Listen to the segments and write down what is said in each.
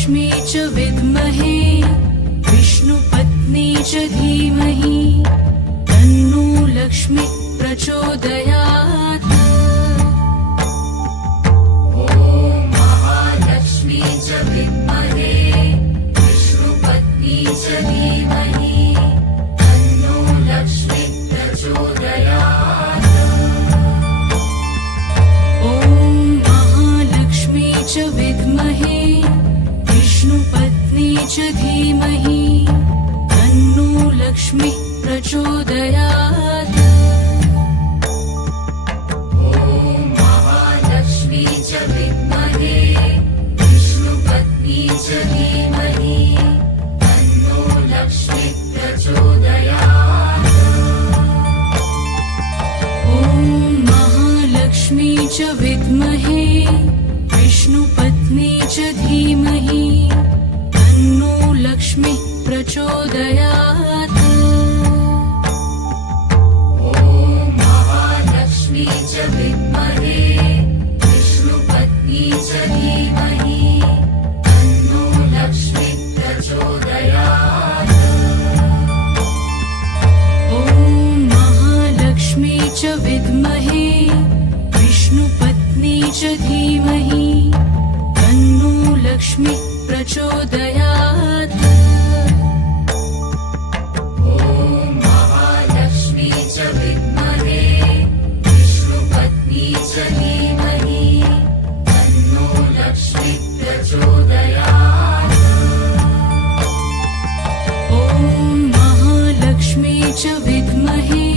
महालक्ष्मी च विद्महे विष्णुपत्नी च धीमहि तन्नो लक्ष्मी प्रचोदयात्। महालक्ष्मी च विद्महे विष्णुपत्नी च धीमहि तन्नो लक्ष्मी प्रचोदयात्। ॐ महालक्ष्मी च विद्महे विष्णुपत्नी च धीमहि तन्नो लक्ष्मी प्रचोदयात्। महालक्ष्मी च विद्महे विष्णुपत्नी च धीमहि तन्नो लक्ष्मी प्रचोदयात्। ॐ महालक्ष्मी च विद्महे विष्णुपत्नी च धीमहि तन्नो लक्ष्मी प्रचोदयात्। महालक्ष्मी च विद्महे विष्णुपत्नी च धीमहि तन्नो लक्ष्मी प्रचोदयात्। ॐ महालक्ष्मी च विद्महे विष्णुपत्नी च धीमहि तन्नो लक्ष्मी प्रचोदयात्। महालक्ष्मी च विद्महे विष्णुपत्नी च धीमहि तन्नो लक्ष्मी प्रचोदयात्। ॐ महालक्ष्मी च विद्महे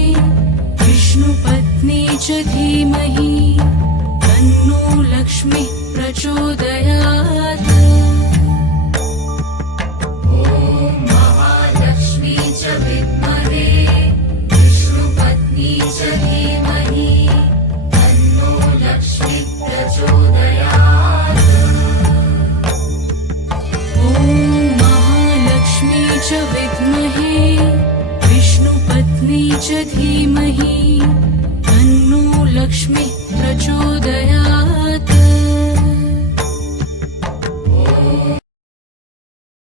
विष्णुपत्नी च धीमहि तन्नो लक्ष्मी प्रचोदयात्। महालक्ष्मी च विद्महे विष्णुपत्नी च धीमहि तन्नो लक्ष्मी प्रचोदयात्। ॐ महालक्ष्मी च विद्महे विष्णुपत्नी च धीमहि तन्नो लक्ष्मी प्रचोदयात्।